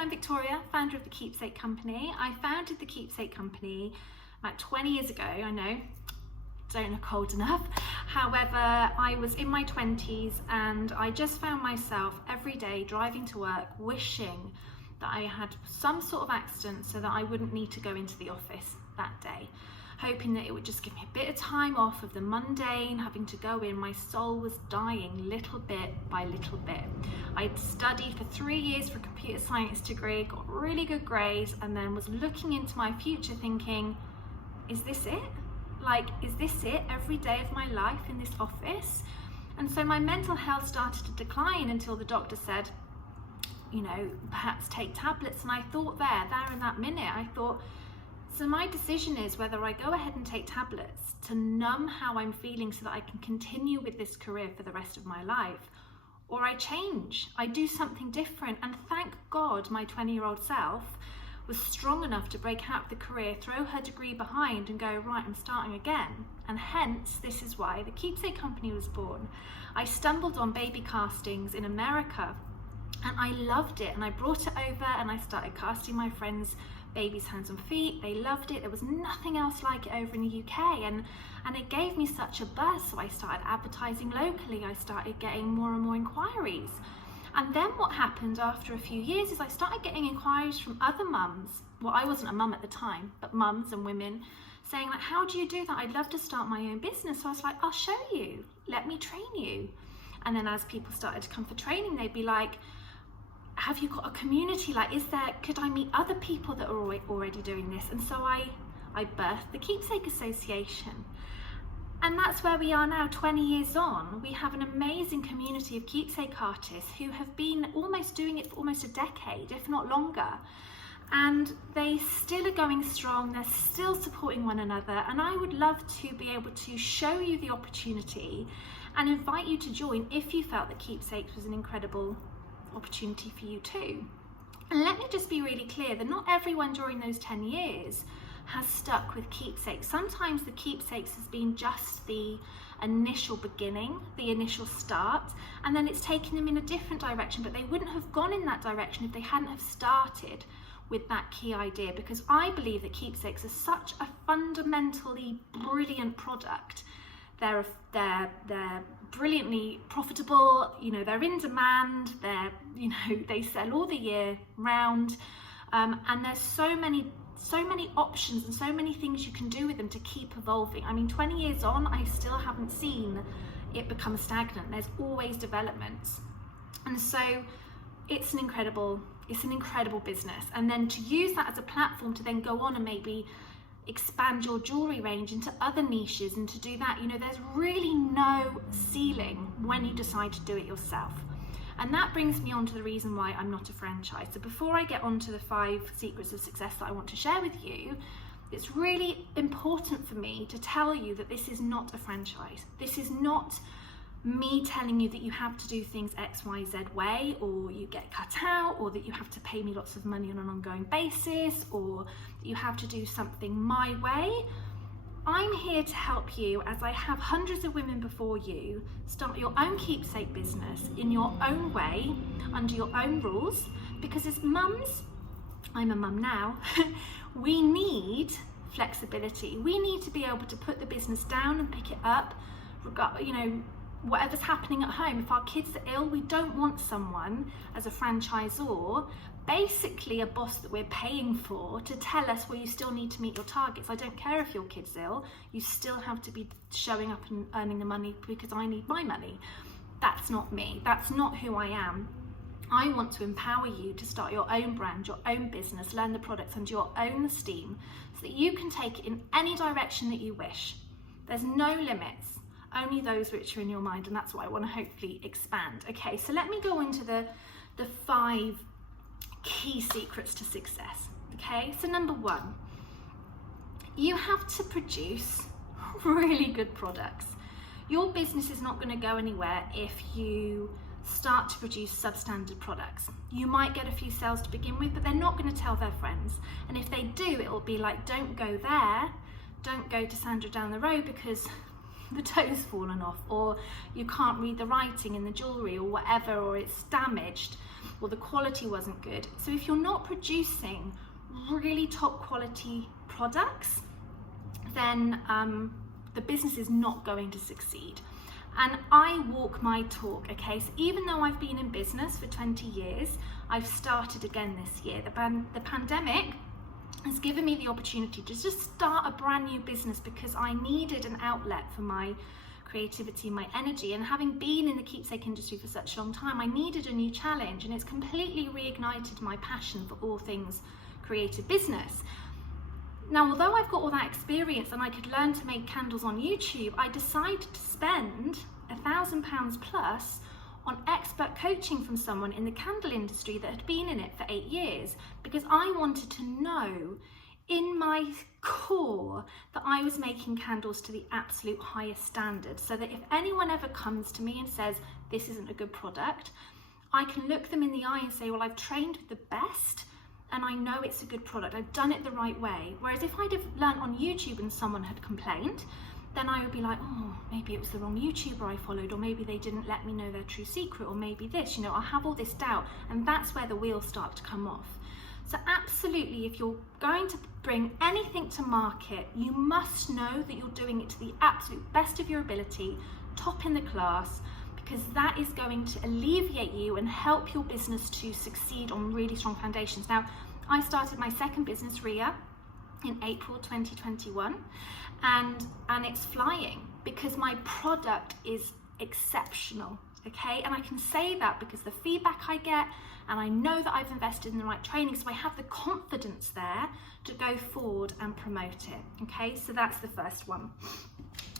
I'm Victoria, founder of the Keepsake Company. I founded the Keepsake Company about 20 years ago. I know, don't look old enough. However, I was in my 20s and I just found myself every day driving to work wishing that I had some sort of accident so that I wouldn't need to go into the office that day, hoping that it would just give me a bit of time off of the mundane, having to go in. My soul was dying little bit by little bit. I'd studied for 3 years for a computer science degree, got really good grades, and then was looking into my future thinking, is this it? Like, is this it every day of my life in this office? And so my mental health started to decline until the doctor said, you know, perhaps take tablets. And I thought there in that minute, I thought, so my decision is whether I go ahead and take tablets to numb how I'm feeling so that I can continue with this career for the rest of my life, or I change, I do something different. And thank God my 20-year-old self was strong enough to break out of the career, throw her degree behind and go, right, I'm starting again. And hence, this is why the Keepsake Company was born. I stumbled on baby castings in America and I loved it, and I brought it over and I started casting my friends' babies' hands and feet. They loved it. There was nothing else like it over in the UK, and it gave me such a buzz. So I started advertising locally. I started getting more and more inquiries. And then what happened after a few years is I started getting inquiries from other mums. Well, I wasn't a mum at the time, but mums and women saying, like, how do you do that? I'd love to start my own business. So I was like, I'll show you. Let me train you. And then as people started to come for training, they'd be like, have you got a community? Like, could I meet other people that are already doing this? And so I birthed the Keepsake Association. And that's where we are now, 20 years on. We have an amazing community of keepsake artists who have been almost doing it for almost a decade, if not longer. And they still are going strong, they're still supporting one another. And I would love to be able to show you the opportunity and invite you to join if you felt that Keepsakes was an incredible opportunity for you too. And let me just be really clear that not everyone during those 10 years has stuck with Keepsakes. Sometimes the Keepsakes has been just the initial beginning, the initial start, and then it's taken them in a different direction, but they wouldn't have gone in that direction if they hadn't have started with that key idea, because I believe that Keepsakes are such a fundamentally brilliant product. They're brilliantly profitable, you know, they're in demand, they sell all the year round, and there's so many options and so many things you can do with them to keep evolving. I mean, 20 years on, I still haven't seen it become stagnant. There's always developments. And so it's an incredible business. And then to use that as a platform to then go on and maybe expand your jewelry range into other niches, and to do that, you know, there's really no ceiling when you decide to do it yourself. And that brings me on to the reason why I'm not a franchise. So before I get on to the 5 secrets of success that I want to share with you, it's really important for me to tell you that this is not a franchise. This is not me telling you that you have to do things X, Y, Z way, or you get cut out, or that you have to pay me lots of money on an ongoing basis, or that you have to do something my way. I'm here to help you, as I have hundreds of women before you, start your own keepsake business in your own way, under your own rules, because as mums, I'm a mum now, we need flexibility. We need to be able to put the business down and pick it up, you know, whatever's happening at home. If our kids are ill, we don't want someone as a franchisor, basically a boss that we're paying for, to tell us, well, you still need to meet your targets. I don't care if your kid's ill, you still have to be showing up and earning the money because I need my money. That's not me. That's not who I am. I want to empower you to start your own brand, your own business, learn the products under your own steam, so that you can take it in any direction that you wish. There's no limits, only those which are in your mind, and that's what I want to hopefully expand. Okay, so let me go into the 5 key secrets to success. Okay, so number 1, you have to produce really good products. Your business is not going to go anywhere if you start to produce substandard products. You might get a few sales to begin with, but they're not going to tell their friends. And if they do, it will be like, don't go there, don't go to Sandra down the road because the toe's fallen off, or you can't read the writing in the jewellery, or whatever, or it's damaged. or the quality wasn't good. So if you're not producing really top quality products, then the business is not going to succeed. And I walk my talk, okay? So even though I've been in business for 20 years, I've started again this year. The pandemic has given me the opportunity to just start a brand new business because I needed an outlet for my creativity, my energy, and having been in the keepsake industry for such a long time, I needed a new challenge, and it's completely reignited my passion for all things creative business. Now, although I've got all that experience and I could learn to make candles on YouTube, I decided to spend £1,000 plus on expert coaching from someone in the candle industry that had been in it for 8 years, because I wanted to know in my core that I was making candles to the absolute highest standard, so that if anyone ever comes to me and says this isn't a good product, I can look them in the eye and say, well, I've trained with the best and I know it's a good product, I've done it the right way. Whereas if I'd have learnt on YouTube and someone had complained, then I would be like, oh, maybe it was the wrong YouTuber I followed, or maybe they didn't let me know their true secret, or maybe this, you know, I'll have all this doubt, and that's where the wheels start to come off. So absolutely, if you're going to bring anything to market, you must know that you're doing it to the absolute best of your ability, top in the class, because that is going to alleviate you and help your business to succeed on really strong foundations. Now, I started my second business, Ria, in April 2021, and it's flying because my product is exceptional, okay? And I can say that because the feedback I get, and I know that I've invested in the right training, so I have the confidence there to go forward and promote it, okay? So that's the first one.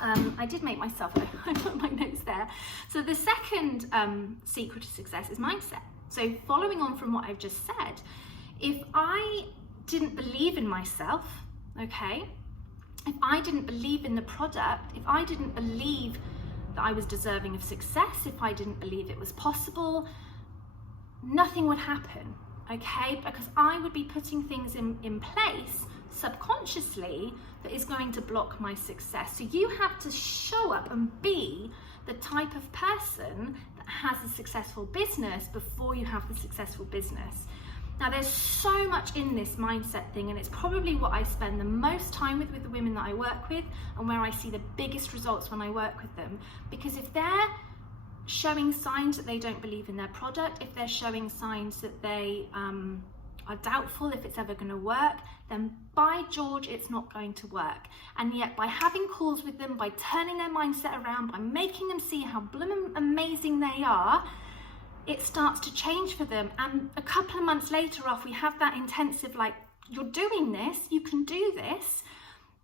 I did make myself, I put my notes there. So the second secret to success is mindset. So following on from what I've just said, if I didn't believe in myself, okay, if I didn't believe in the product, if I didn't believe that I was deserving of success, if I didn't believe it was possible, nothing would happen, okay? Because I would be putting things in place subconsciously that is going to block my success. So you have to show up and be the type of person that has a successful business before you have the successful business. Now, there's so much in this mindset thing, and it's probably what I spend the most time with the women that I work with, and where I see the biggest results when I work with them. Because if they're showing signs that they don't believe in their product, if they're showing signs that they are doubtful if it's ever going to work, then by George, it's not going to work. And yet by having calls with them, by turning their mindset around, by making them see how blooming amazing they are, it starts to change for them. And a couple of months later, after we have that intensive, like, you're doing this, you can do this,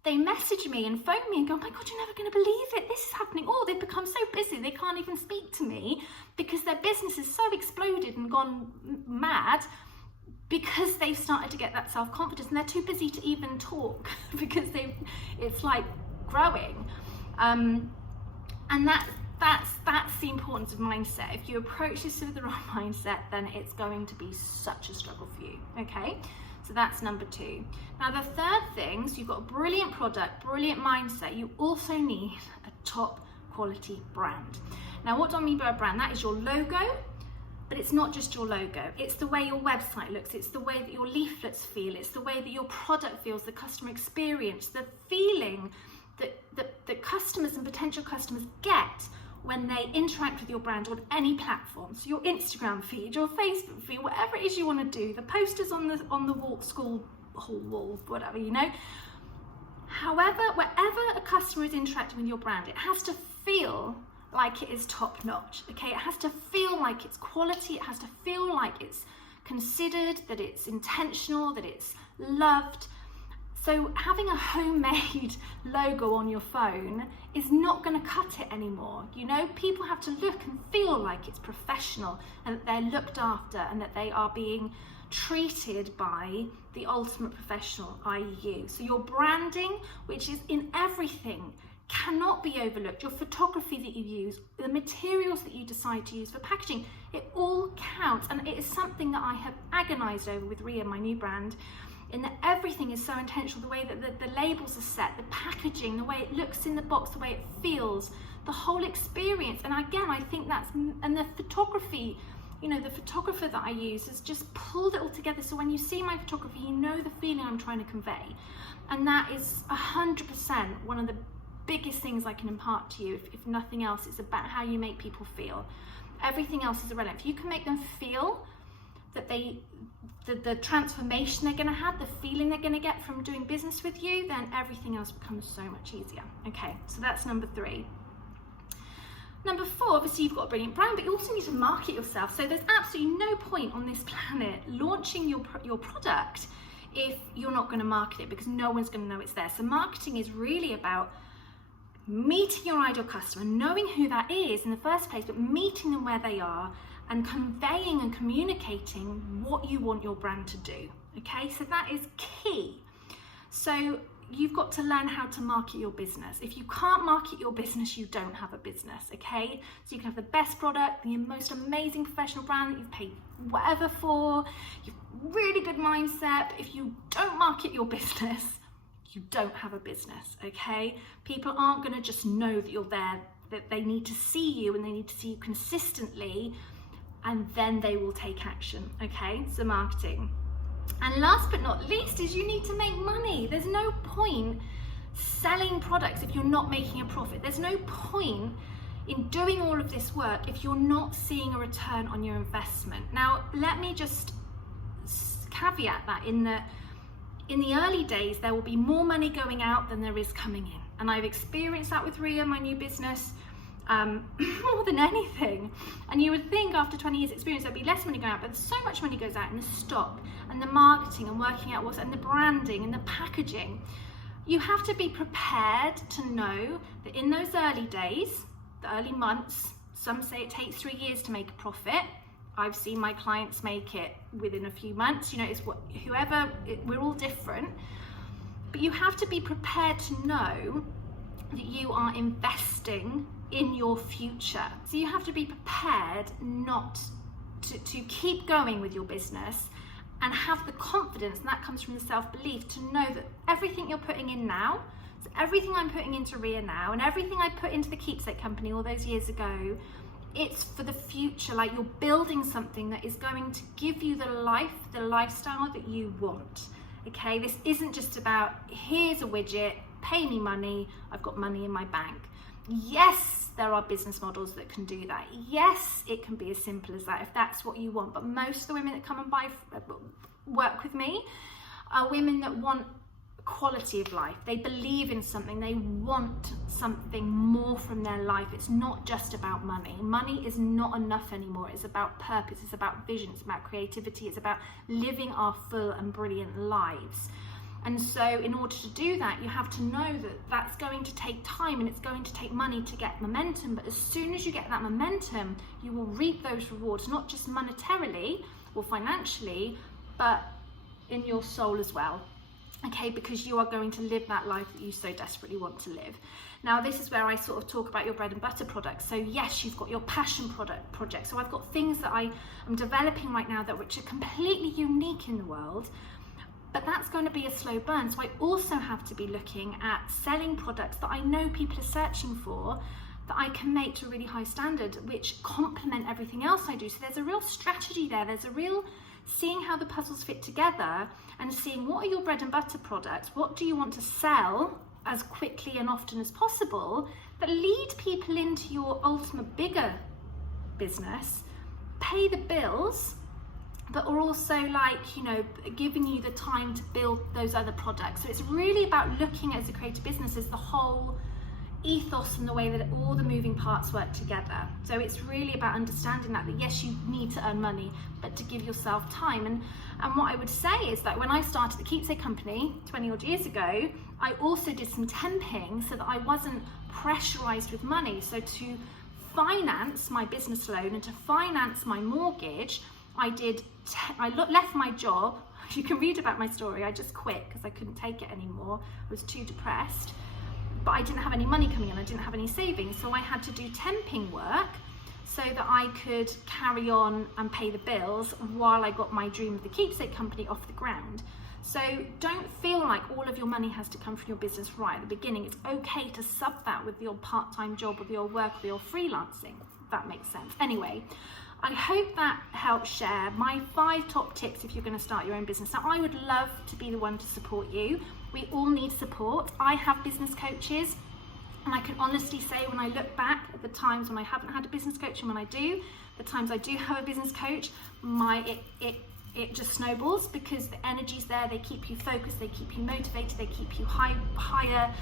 they message me and phone me and go, oh my God, you're never going to believe it, this is happening. Oh, they've become so busy, they can't even speak to me because their business is so exploded and gone mad because they've started to get that self-confidence, and they're too busy to even talk because it's like growing. And that's the importance of mindset. If you approach this with the wrong mindset, then it's going to be such a struggle for you, okay? So that's number 2. Now the third thing, so you've got a brilliant product, brilliant mindset, you also need a top quality brand. Now what do I mean by a brand? That is your logo, but it's not just your logo. It's the way your website looks, it's the way that your leaflets feel, it's the way that your product feels, the customer experience, the feeling that customers and potential customers get when they interact with your brand on any platform. So your Instagram feed, your Facebook feed, whatever it is you want to do, the posters on the wall, school hall wall, whatever, you know. However, wherever a customer is interacting with your brand, it has to feel like it is top notch, okay? It has to feel like it's quality, it has to feel like it's considered, that it's intentional, that it's loved. So having a homemade logo on your phone is not going to cut it anymore. You know, people have to look and feel like it's professional and that they're looked after and that they are being treated by the ultimate professional, i.e. you. So your branding, which is in everything, cannot be overlooked. Your photography that you use, the materials that you decide to use for packaging, it all counts. And it is something that I have agonized over with Ria, my new brand, in that everything is so intentional, the way that the labels are set, the packaging, the way it looks in the box, the way it feels, the whole experience. And again, I think and the photography you know, the photographer that I use has just pulled it all together. So when you see my photography, you know the feeling I'm trying to convey. And that is 100% one of the biggest things I can impart to you. If nothing else, it's about how you make people feel. Everything else is irrelevant. If you can make them feel that the transformation they're going to have, the feeling they're going to get from doing business with you, then everything else becomes so much easier. Okay, so that's number 3. Number 4, obviously you've got a brilliant brand, but you also need to market yourself. So there's absolutely no point on this planet launching your product if you're not going to market it, because no one's going to know it's there. So marketing is really about meeting your ideal customer, knowing who that is in the first place, but meeting them where they are and conveying and communicating what you want your brand to do. Okay, so that is key. So you've got to learn how to market your business. If you can't market your business, you don't have a business, okay? So you can have the best product, the most amazing professional brand that you've paid whatever for, you've really good mindset, but if you don't market your business, you don't have a business, okay? People aren't gonna just know that you're there, that they need to see you, and they need to see you consistently, and then they will take action, okay? So marketing. And last but not least is you need to make money. There's no point selling products if you're not making a profit. There's no point in doing all of this work if you're not seeing a return on your investment. Now, let me just caveat that in the early days, there will be more money going out than there is coming in. And I've experienced that with Ria, my new business, more than anything. And you would think after 20 years experience there'd be less money going out, but so much money goes out in the stock and the marketing and working out and the branding and the packaging. You have to be prepared to know that in those early days, the early months, some say it takes 3 years to make a profit. I've seen my clients make it within a few months. You know, it's we're all different, but you have to be prepared to know that you are investing in your future. So you have to be prepared not to keep going with your business and have the confidence, and that comes from the self-belief, to know that everything you're putting in now, so everything I'm putting into Ria now and everything I put into the Keepsake Company all those years ago, it's for the future. Like, you're building something that is going to give you the lifestyle that you want. Okay, this isn't just about here's a widget, pay me money, I've got money in my bank. Yes, there are business models that can do that. Yes, it can be as simple as that if that's what you want. But most of the women that come and work with me are women that want quality of life. They believe in something. They want something more from their life. It's not just about money. Money is not enough anymore. It's about purpose. It's about vision. It's about creativity. It's about living our full and brilliant lives. And so in order to do that, you have to know that that's going to take time and it's going to take money to get momentum. But as soon as you get that momentum, you will reap those rewards, not just monetarily or financially, but in your soul as well. Okay, because you are going to live that life that you so desperately want to live. Now, this is where I sort of talk about your bread and butter products. So yes, you've got your passion project. So I've got things that I am developing right now which are completely unique in the world. But that's going to be a slow burn. So I also have to be looking at selling products that I know people are searching for, that I can make to a really high standard, which complement everything else I do. So there's a real strategy there. There's a real seeing how the puzzles fit together and seeing what are your bread and butter products, what do you want to sell as quickly and often as possible, that lead people into your ultimate bigger business, pay the bills, but are also, like, you know, giving you the time to build those other products. So it's really about looking at, as a creative business, as the whole ethos and the way that all the moving parts work together. So it's really about understanding that yes, you need to earn money, but to give yourself time. And what I would say is that when I started the Keepsake Company 20 odd years ago, I also did some temping so that I wasn't pressurized with money. So to finance my business loan and to finance my mortgage, I left my job. You can read about my story. I just quit because I couldn't take it anymore. I was too depressed. But I didn't have any money coming in. I didn't have any savings. So I had to do temping work so that I could carry on and pay the bills while I got my dream of the Keepsake Company off the ground. So don't feel like all of your money has to come from your business right at the beginning. It's okay to sub that with your part-time job, with your work, with your freelancing, if that makes sense. Anyway, I hope that helps share my 5 top tips if you're going to start your own business. Now, I would love to be the one to support you. We all need support. I have business coaches, and I can honestly say, when I look back at the times when I haven't had a business coach and when I do, the times I do have a business coach, it just snowballs, because the energy's there. They keep you focused, they keep you motivated, they keep you higher,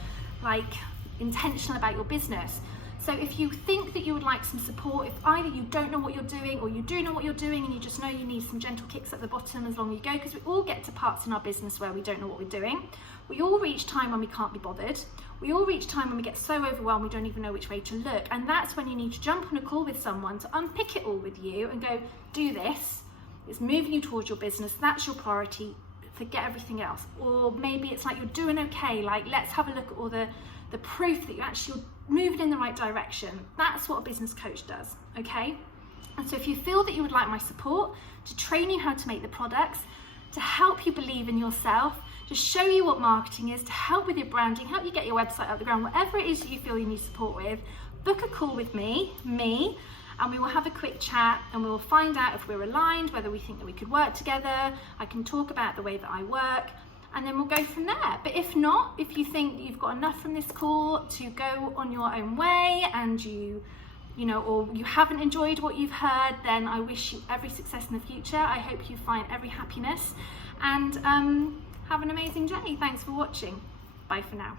like, intentional about your business. So if you think that you would like some support, if either you don't know what you're doing or you do know what you're doing and you just know you need some gentle kicks at the bottom as long as you go, because we all get to parts in our business where we don't know what we're doing. We all reach time when we can't be bothered. We all reach time when we get so overwhelmed we don't even know which way to look. And that's when you need to jump on a call with someone to unpick it all with you and go, do this. It's moving you towards your business. That's your priority. Forget everything else. Or maybe it's like you're doing okay. Like, let's have a look at all the proof that you're actually moving in the right direction. That's what a business coach does, okay? And so if you feel that you would like my support to train you how to make the products, to help you believe in yourself, to show you what marketing is, to help with your branding, help you get your website off the ground, whatever it is that you feel you need support with, book a call with me, and we will have a quick chat and we will find out if we're aligned, whether we think that we could work together. I can talk about the way that I work, and then we'll go from there. But if not, if you think that you've got enough from this call to go on your own way, and you know, or you haven't enjoyed what you've heard, then I wish you every success in the future. I hope you find every happiness, and have an amazing day. Thanks for watching. Bye for now.